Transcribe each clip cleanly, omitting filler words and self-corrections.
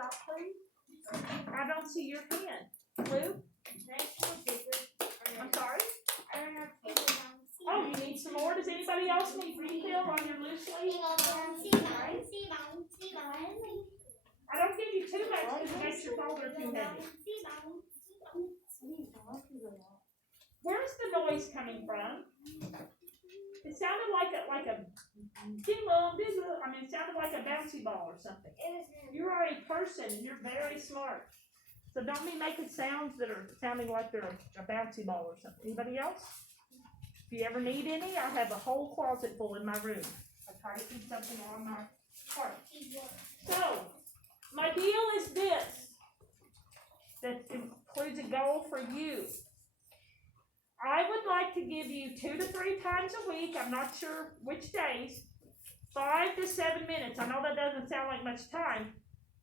stop, please? I don't see your hand. Lou? I'm sorry? Oh, you need some more? Does anybody else need refill on your loose leaf? I don't give you too much because it makes your folder too heavy. Where's the noise coming from? It sounded like a ding-dong, ding-dong. I mean, it sounded like a bouncy ball or something. You are a person, and you're very smart. So don't be making sounds that are sounding like they're a bouncy ball or something. Anybody else? If you ever need any, I have a whole closet full in my room. I try to keep something on my part. So, my deal is this. That includes a goal for you. I would like to give you 2 to 3 times a week, I'm not sure which days, 5 to 7 minutes. I know that doesn't sound like much time,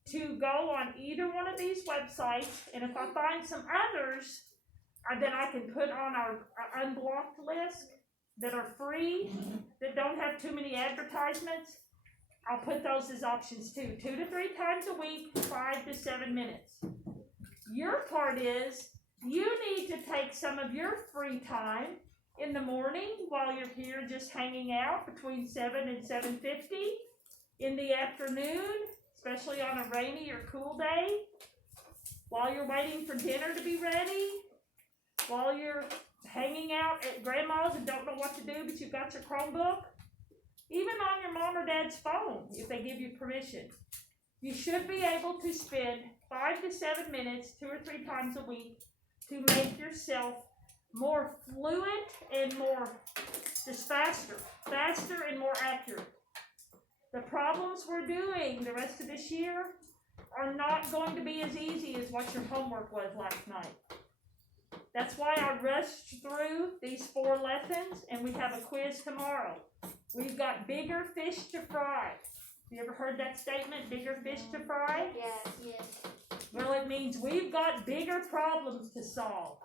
to go on either one of these websites, and if I find some others, then I can put on our unblocked list that are free, that don't have too many advertisements. I'll put those as options too. 2 to 3 times a week, 5 to 7 minutes. Your part is, you need to take some of your free time in the morning while you're here just hanging out between 7 and 7:50. In the afternoon, especially on a rainy or cool day, while you're waiting for dinner to be ready, while you're hanging out at grandma's and don't know what to do but you've got your Chromebook, even on your mom or dad's phone if they give you permission. You should be able to spend 5 to 7 minutes 2 or 3 times a week to make yourself more fluent and just faster and more accurate. The problems we're doing the rest of this year are not going to be as easy as what your homework was last night. That's why I rushed through these 4 lessons, and we have a quiz tomorrow. We've got bigger fish to fry. You ever heard that statement, bigger fish to fry? Yes. Well, it means we've got bigger problems to solve.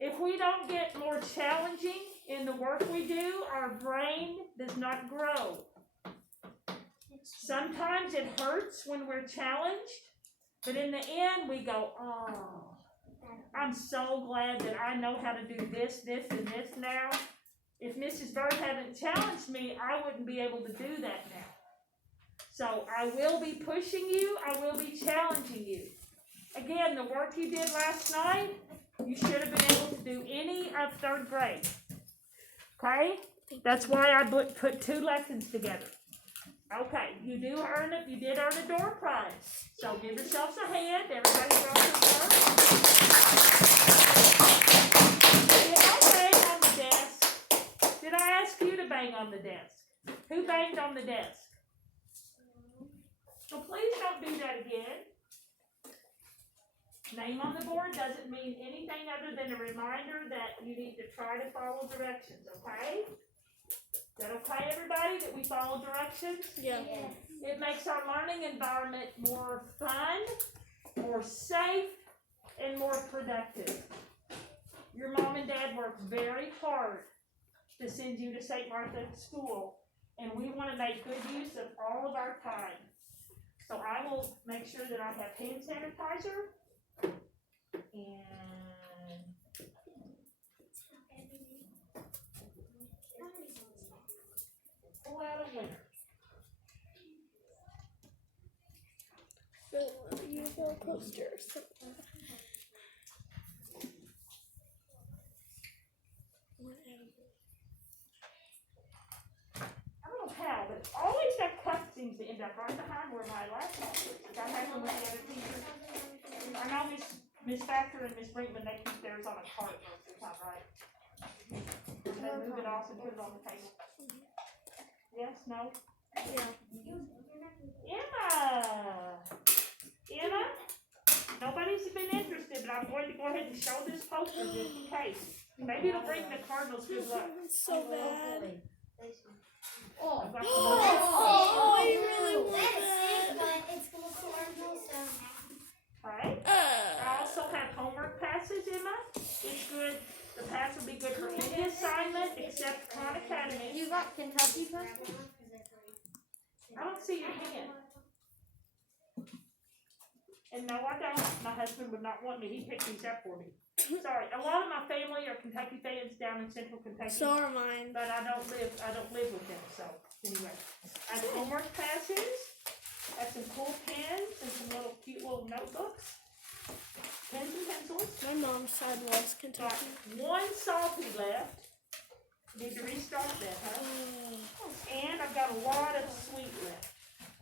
If we don't get more challenging in the work we do, our brain does not grow. Sometimes it hurts when we're challenged, but in the end we go, oh, I'm so glad that I know how to do this, and this now. If Mrs. Bird hadn't challenged me, I wouldn't be able to do that now. So I will be pushing you, I will be challenging you. Again, the work you did last night, you should have been able to do any of 3rd grade. Okay? That's why I put 2 lessons together. Okay, you did earn a door prize. So give yourselves a hand. Everybody draw your work. Did I bang on the desk? Did I ask you to bang on the desk? Who banged on the desk? So please don't do that again. Name on the board doesn't mean anything other than a reminder that you need to try to follow directions, okay? Is that okay, everybody, that we follow directions? Yeah. It makes our learning environment more fun, more safe, and more productive. Your mom and dad worked very hard to send you to St. Martha School, and we want to make good use of all of our time. So I will make sure that I have hand sanitizer and pull out a winner. Use a poster. I don't know how, but always that cup seems to end up right behind where my laptop is. That happened with the other teachers. I know Miss Factor and Miss Brinkman, they keep theirs on a cart most of the time, right? They move it off and put it on the table. Yes, no? Yeah. Emma, nobody's been interested, but I'm going to go ahead and show this poster just in case. Maybe it'll bring the Cardinals good luck. So bad. Oh, I really want that. But it's going to Cardinals, so. Alright. I also have homework passes, Emma. It's good. The pass will be good for any assignment except Khan Academy. You got Kentucky passes? I don't see your hand. And no, I don't. My husband would not want me. He picked these up for me. Sorry. A lot of my family are Kentucky fans down in Central Kentucky. So are mine. But I don't live with them. So anyway, I have homework passes. I have some cool pens and some little cute little notebooks. Pens and pencils. My mom's side was Got Kentucky. one salty left. Need to restart that, huh? And I've got a lot of sweet left.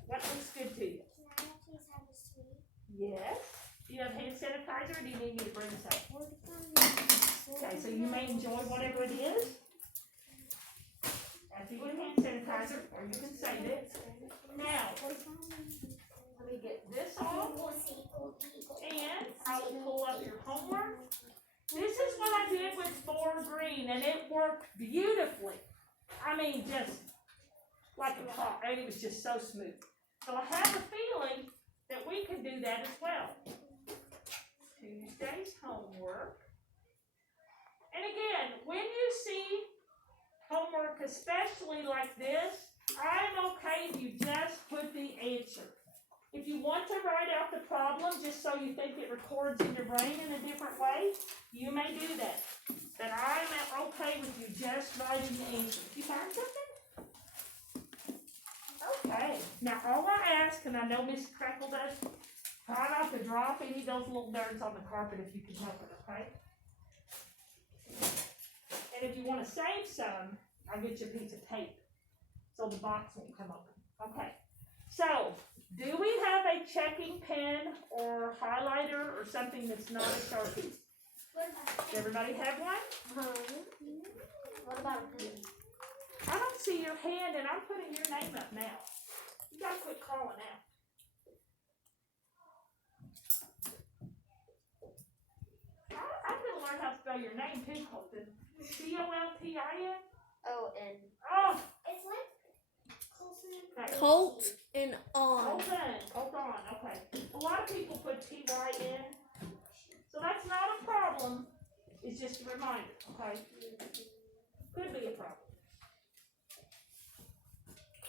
What looks good to you? Can I please have a sweet? Yes. Do you have hand sanitizer or do you need me to bring some? Okay, so you may enjoy whatever it is. After you get hand sanitizer, or you can save it. Now, let me get this off, and I will pull up your homework. This is what I did with 4 green, and it worked beautifully. I mean, just like a pop, and it was just so smooth. So I have a feeling that we can do that as well. Tuesday's homework. And again, when you see homework, especially like this, I'm okay if you just put the answer. If you want to write out the problem just so you think it records in your brain in a different way, you may do that. But I'm okay with you just writing the answer. You find something? Okay. Now all I ask, and I know Miss Crackle does, try not to drop any of those little nerds on the carpet if you can help it, okay? And if you want to save some, I'll get you a piece of tape so the box won't come open. Okay. So, do we have a checking pen or highlighter or something that's not a Sharpie? Does everybody have one? What about a pen? I don't see your hand, and I'm putting your name up now. You gotta quit calling out. I'm gonna learn how to spell your name too, Colton. Coltin. O-N. Oh, It's like okay. Colt and on. Hold on. Okay. A lot of people put T-Y-N, so that's not a problem. It's just a reminder, okay? Could be a problem.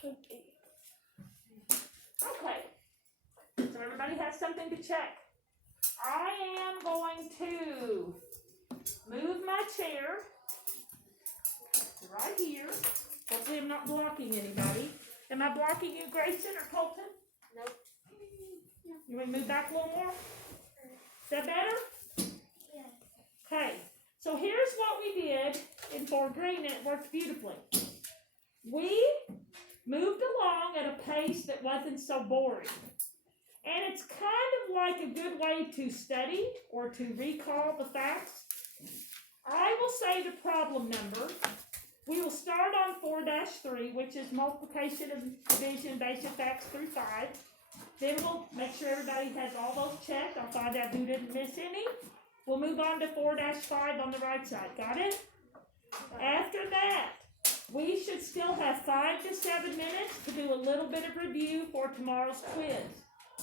Could be. Okay. So everybody has something to check. I am going to move my chair right here. Hopefully I'm not blocking anybody. Am I blocking you, Grayson or Colton? Nope. You want to move back a little more? Is that better? Yes. Okay. So here's what we did in 4 green, and it worked beautifully. We moved along at a pace that wasn't so boring. And it's kind of like a good way to study or to recall the facts. I will say the problem number. We will start on 4-3, which is multiplication and division, basic facts through 5. Then we'll make sure everybody has all those checked. I'll find out who didn't miss any. We'll move on to 4-5 on the right side. Got it? After that, we should still have 5 to 7 minutes to do a little bit of review for tomorrow's quiz.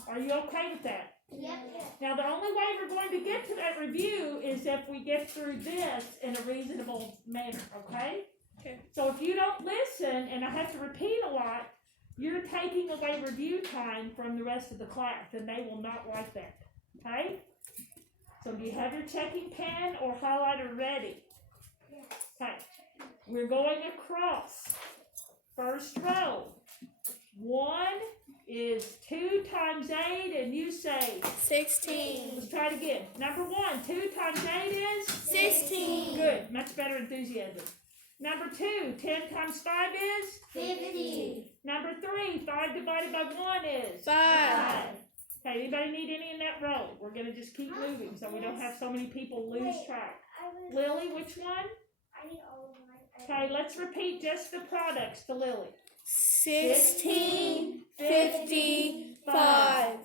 Are you okay with that? Yep. Now, the only way we're going to get to that review is if we get through this in a reasonable manner, okay? Okay. So if you don't listen, and I have to repeat a lot, you're taking away review time from the rest of the class, and they will not like that, okay? So do you have your checking pen or highlighter ready? Yes. Okay. We're going across. First row. 1 is 2 times 8, and you say 16. let's try it again. Number 1, 2 times 8 is 16. good. Much better enthusiasm. Number 2, 10 times 5 is 50. number 3, 5 divided by 1 is 5. Okay, anybody need any in that row? We're gonna just keep moving so we don't have so many people lose track. Lily, which one? I need all of mine. Okay, let's repeat just the products to Lily. 16, 55.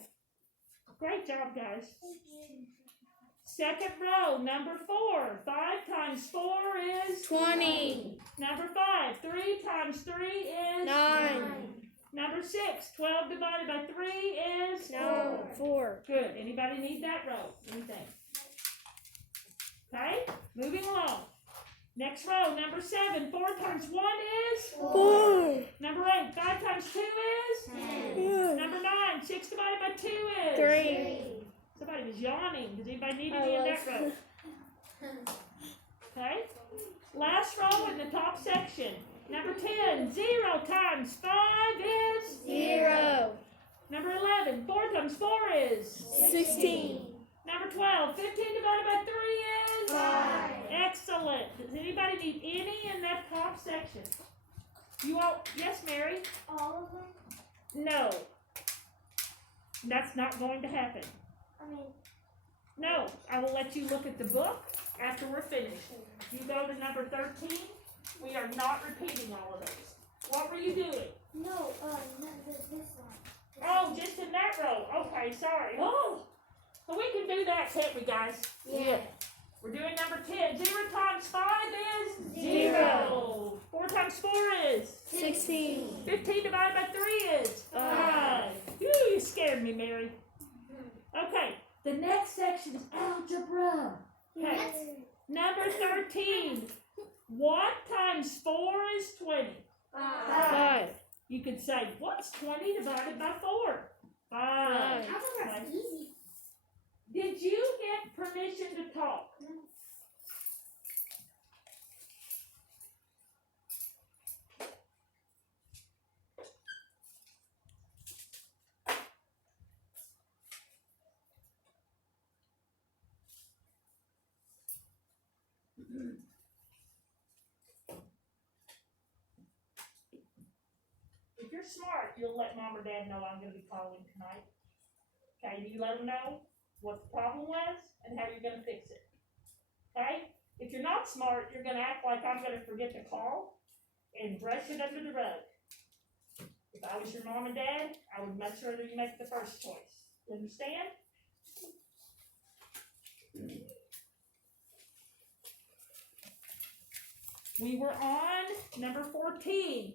Great job, guys. Second row, number 4. 5 times 4 is 20. Number 5. 3 times 3 is 9. Number 6. 12 divided by 3 is No, 4. Good. Anybody need that row? Anything? Okay, moving along. Next row, number 7. 4 times 1 is 4. Number 8. 5 times 2 is 10. Yeah. Number 9. 6 divided by 2 is 3. Somebody was yawning. Does anybody need I any in was. that row? Okay. Last row in the top section. Number 10, 0 times 5 is? 0. Number 11, 4 times 4 is? 16. Number 12, 15 divided by 3 is? 5. Excellent. Does anybody need any in that top section? You all, yes, Mary? All of them? No. That's not going to happen. I mean, No, I will let you look at the book after we're finished. You go to number 13. We are not repeating all of those. What were you doing? no, this one. Oh, just in that row. Okay, sorry. Oh, well, we can do that, can't we, guys? Yeah. We're doing number 10. 0 times 5 is? 0. 4 times 4 is? 16. 15 divided by 3 is? 5. Ooh, you scared me, Mary. Okay, the next section is algebra. Okay, number 13. What times 4 is 20? 5. You could say, what's 20 divided by 4? 5. Algebra's easy. Did you get permission to talk? If you're smart, you'll let mom or dad know I'm going to be calling tonight. Okay, you let them know what the problem was and how you're going to fix it. Okay? If you're not smart, you're going to act like I'm going to forget to call and brush it under the rug. If I was your mom and dad, I would much rather you make the first choice. You understand? We were on number 14.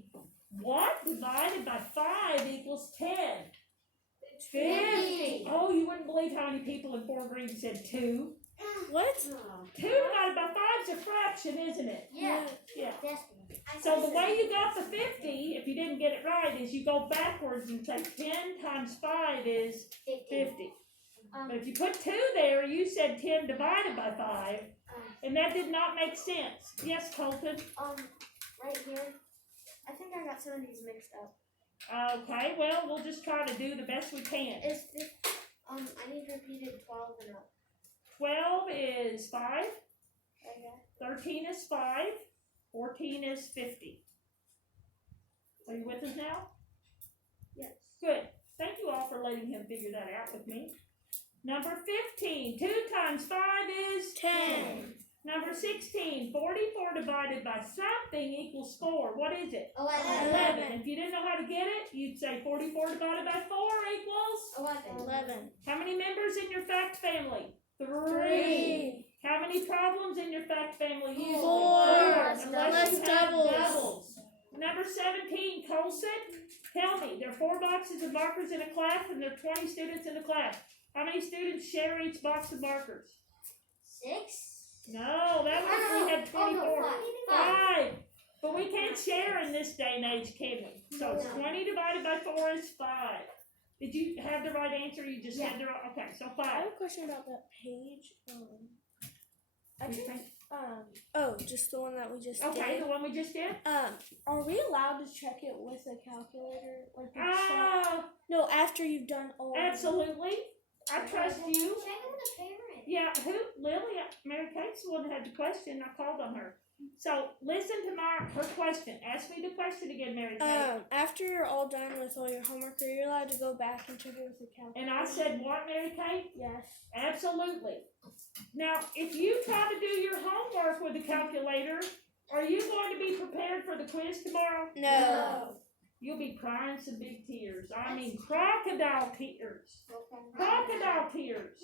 What divided by 5 equals 10? 50. Oh, you wouldn't believe how many people in 4 green said 2. What? 2 divided by 5 is a fraction, isn't it? Yeah. Yeah. Definitely. So the way you got the 50, if you didn't get it right, is you go backwards and say 10 times 5 is 50. But if you put 2 there, you said 10 divided by 5, and that did not make sense. Yes, Colton? Right here. I think I got some of these mixed up. Okay, well, we'll just try to do the best we can. Is this, I need repeated 12 and up. 12 is 5, Okay. 13 is 5, 14 is 50. Are you with us now? Yes. Good. Thank you all for letting him figure that out with me. Number 15, 2 times 5 is? 10. Number 16, 44 divided by something equals 4. What is it? 11. If you didn't know how to get it, you'd say 44 divided by 4 equals? 11. How many members in your fact family? 3. How many problems in your fact family? Usually? 4. Unless Unless you have doubles. doubles. Number 17, Colson, tell me, there are 4 boxes of markers in a class and there are 20 students in a class. How many students share each box of markers? 6. No, that was we had 24. 5. But we can't share in this day and age, can we? So it's 20 divided by 4 is 5. Did you have the right answer? You just had the right. Okay, so I 5. have a question about that page. I You think, think- oh, just the one that we just Okay, did. the one we just did. Are we allowed to check it with a calculator? Like the check? No, after you've done all. Absolutely. I trust you. Check with a parent. Yeah, who? Lily, Mary Kate's the one that had the question. I called on her. So listen to her question. Ask me the question again, Mary Kate. After you're all done with all your homework, are you allowed to go back and check it with a calculator? And I said, what, Mary Kate? Yes. Absolutely. Now, if you try to do your homework with a calculator, are you going to be prepared for the quiz tomorrow? No. You'll be crying some big tears. I mean, crocodile tears. Crocodile tears.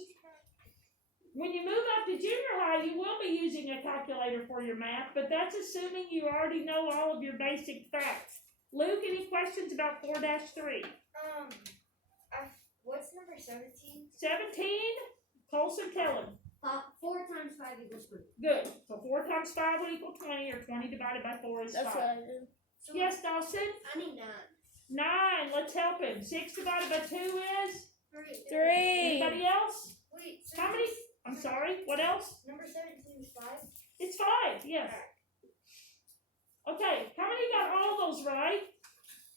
When you move up to junior high, you will be using a calculator for your math, but that's assuming you already know all of your basic facts. Luke, any questions about 4-3? What's number 17? 17, Colson, tell him. 4 times 5 equals 3. Good. So 4 times 5 will equal 20, or 20 divided by 4 is 5. That's what I did. So Yes, Dawson? I need 9. 9. Let's help him. 6 divided by 2 is? 3. 3. Anybody else? Wait, right.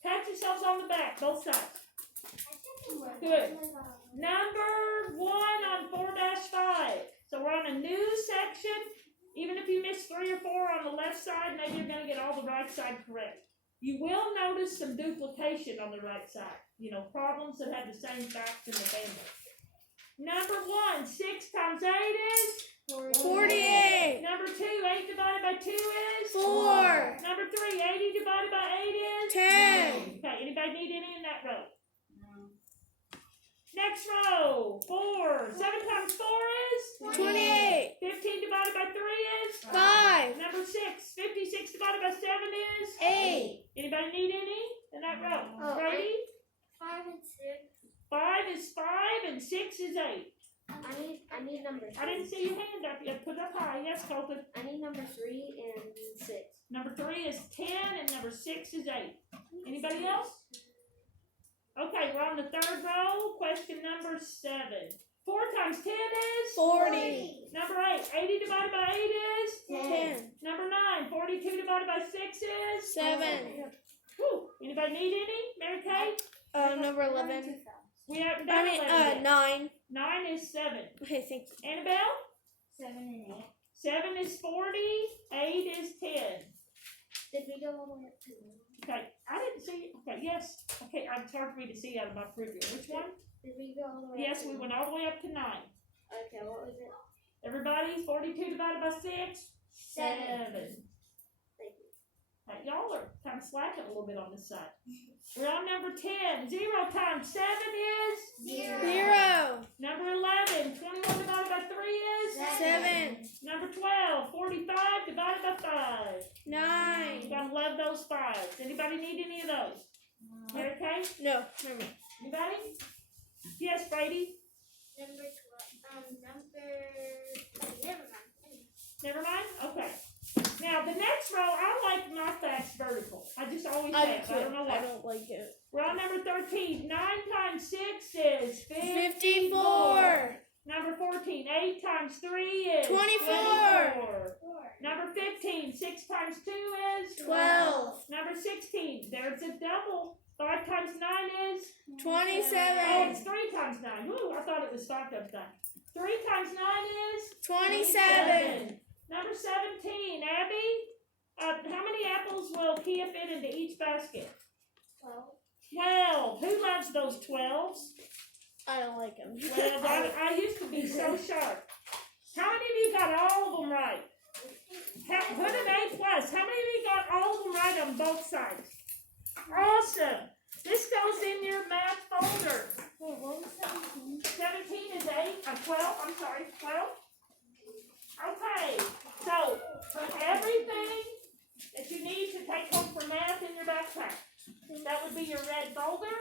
Pat yourselves on the back, both sides. Good. Number 1 on 4-5. So we're on a new section. Even if you miss 3 or 4 on the left side, maybe you're going to get all the right side correct. You will notice some duplication on the right side. You know, problems that have the same facts in the family. Number 1, 6 times 8 is? 48. Number 2, 8 divided by 2 is? 4. Number 3, 80 divided by 8 is? 10. Okay, anybody need any in that row? No. Next row, 4. 7 times 4 is? 28. 15 divided by 3 is? 5. Number 6, 56 divided by 7 is? 8. Anybody need any in that row? Oh, Brady? 5 and 6. 5 is 5 and 6 is 8. I need number 3. I didn't see your hand up yet. Put it up high. Yes, Colton. I need number 3 and 6. Number 3 is 10 and number 6 is 8. Anybody else? Okay, we're on the 3rd row. Question number 7. 4 times 10 is? 40. Number 8. 80 divided by 8 is? 10. Number 9. 42 divided by 6 is? 7. Whew. Anybody need any? Mary Kay? Number 11. We haven't done 11 yet. 9. 9 is 7. Okay, thank you. Annabelle? 7 and 8. 7 is 40. 8 is 10. Did we go all the way up to 9? Okay, I didn't see. Okay, yes. Okay, it's hard for me to see out of my preview. Which one? Did we go all the way Yes, up to we 9? went all the way up to 9. Okay, what was it? Everybody, 42 divided by 6? 7. Thank you. Right, y'all are kind of slacking a little bit on this side. We're on number 10. 0 times 7 is? 0. Number 11. 21 divided by 3 is? 7. Number 12. 45 divided by 5. 9. You gotta love those 5s. Anybody need any of those? Mary Kay? No, never mind. Anybody? Yes, Brady? Number 12. Never mind. Never mind? Okay. Now, the next row, I like my facts vertical. I just always I have. I don't know I why. don't like it. We're on number 13. 9 times 6 is 54. Number 14. 8 times 3 is 24. Number 15. 6 times 2 is 12. Number 16. There's a double. 5 times 9 is? 27. Oh, it's 3 times 9. Woo, I thought it was 5 times 9. 3 times 9 is? 27. Number 17, Abby, how many apples will Kia fit into each basket? 12. Who loves those 12s? I don't like them. Well, I used to be so sharp. How many of you got all of them right? Put an A+. How many of you got all of them right on both sides? Awesome. This goes in your math folder. Wait, what was 17? 17 is 12, I'm sorry, 12. Okay, so put everything that you need to take home for math in your backpack. That would be your red folder.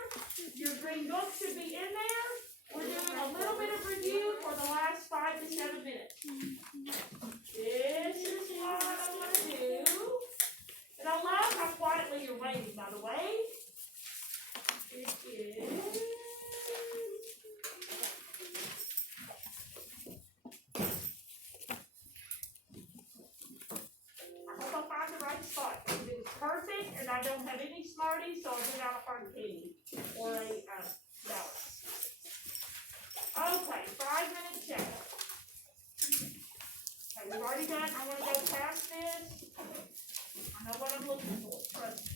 Your green book should be in there. We're doing a little bit of review for the last 5 to 7 minutes. This is what I'm going to do. And I love how quietly you're waiting, by the way. It is... I'll find the right spot. It was perfect, and I don't have any Smarties, so I'll get out a hard candy or a salad. Okay, 5-minute check. Okay, we've already done. I want to go past this. I know what I'm looking for. Trust me.